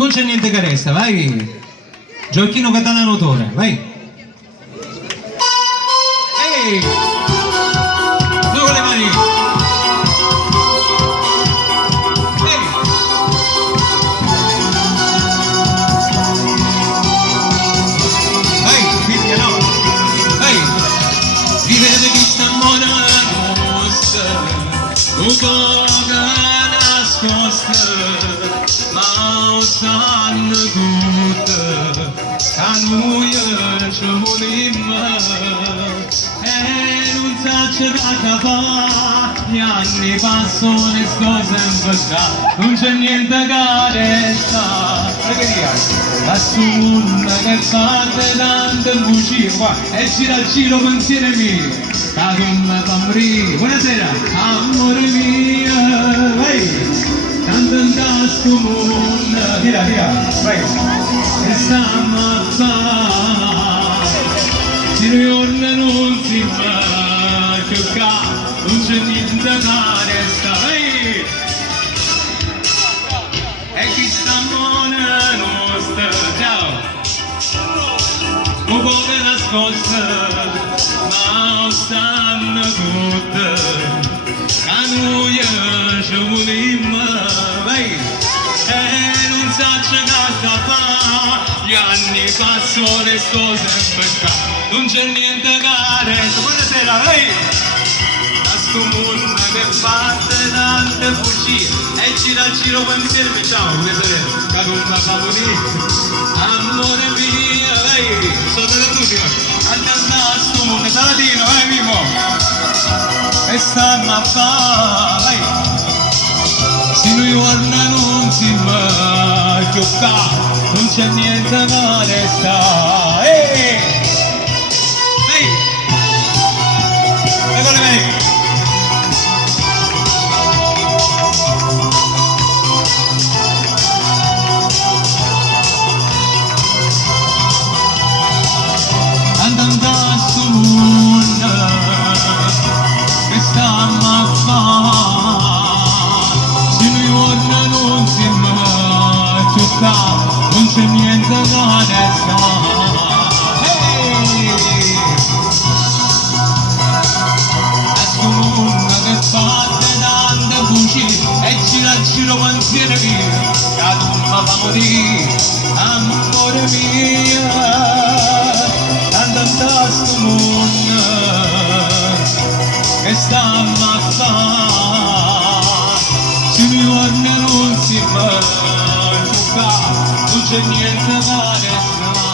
Non c'è niente che resta, vai! Gioacchino Catalanotore, vai! Ehi! Due con le mani! Ehi! Vai, figlio, no! Vai! Vivete questa buona nostra, un po' nascosta, ma sanno tutte che noi ci volimmo e non sa ce la capare. Gli anni passano e sto sempre qua, non c'è niente che resta. Assumo che fate tante bugie qua e gira il giro pensiero mio, che tu mi fa morire. Buonasera, amore mio, vai! Tanto in questo mondo, tira, vai! E stiamo a fare, si ritorna non si fa più qua, non c'è niente che resta, vai! E chi sta buona nostra, ciao! Un po' che nascosta, ma stanno tutte, che noi ci volimmo, vai! E non sa ce la fa, gli anni passano e sto sempre qua, non c'è niente che resta. Buonasera, vai! Da sto mondo che fatte tante bugie e gira il giro pensiero mio, ciao, buonasera, che tu mi fa morire, amore mio, vai! Sotto da tutti, andando a sto mondo, Saladino, vai Mimo! E stanno a fare, vai! Si noi guarda non si mai giocca, non c'è niente che resta. Ehi! Ehi! Eccole me! Andando a sto mondo che stiamo a fare, non si mai città, non c'è niente che resta. Ehi! Questo mondo che fatte tante bugie e gira il giro pensiero mio, che tu mi fa morire, amore mio. Tanto in questo mondo che stiamo a fare, si mi guarda non si fa, non c'è niente da restare.